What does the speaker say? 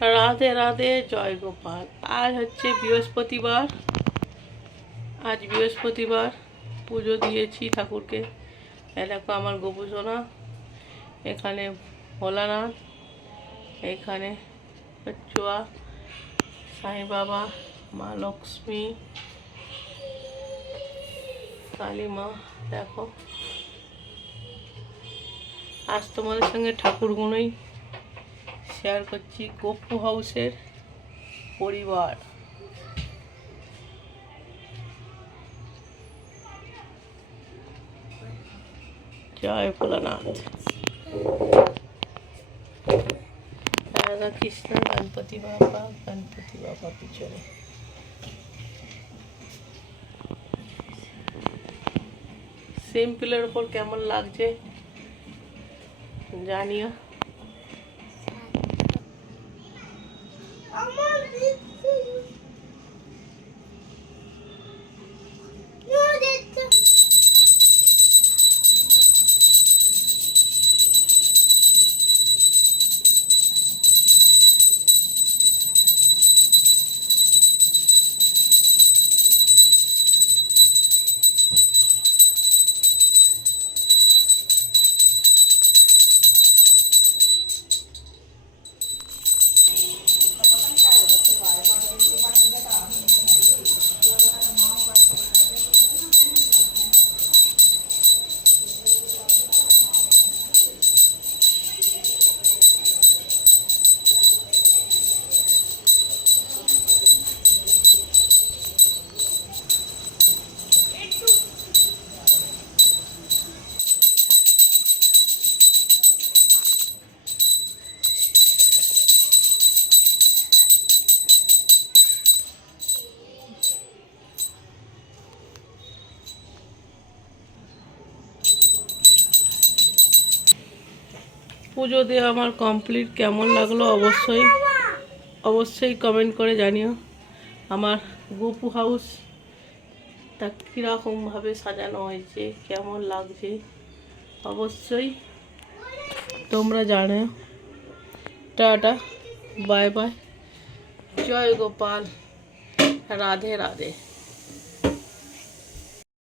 রাধে রাধে, জয় গোপাল। আজ হচ্ছে বৃহস্পতিবার। আজ বৃহস্পতিবার, পুজো দিয়েছি ঠাকুরকে। দেখো আমার গোপুসোনা এখানে ভোলানাথ, এখানে চুয়া সাই বাবা, মা লক্ষ্মী, কালী মা, দেখো। আজ তোমাদের সঙ্গে ঠাকুরগুলোই শেয়ার করছি। গপ্পু হাউসের পরিবার। জয় ভোলানাথ। রাধা কৃষ্ণ গণপতি বাবা গণপতি বাবা পিছনে। সিম্পলের ওপর কেমন লাগছে? জানিও। পুজো দেওয়া আমার কমপ্লিট কেমন লাগল অবশ্যই অবশ্যই কমেন্ট করে জানিও। আমার গোপু হাউস তা কীরকমভাবে সাজানো হয়েছে, কেমন লাগছে অবশ্যই তোমরা জানো টাটা বাই বাই জয় গোপাল, রাধে রাধে।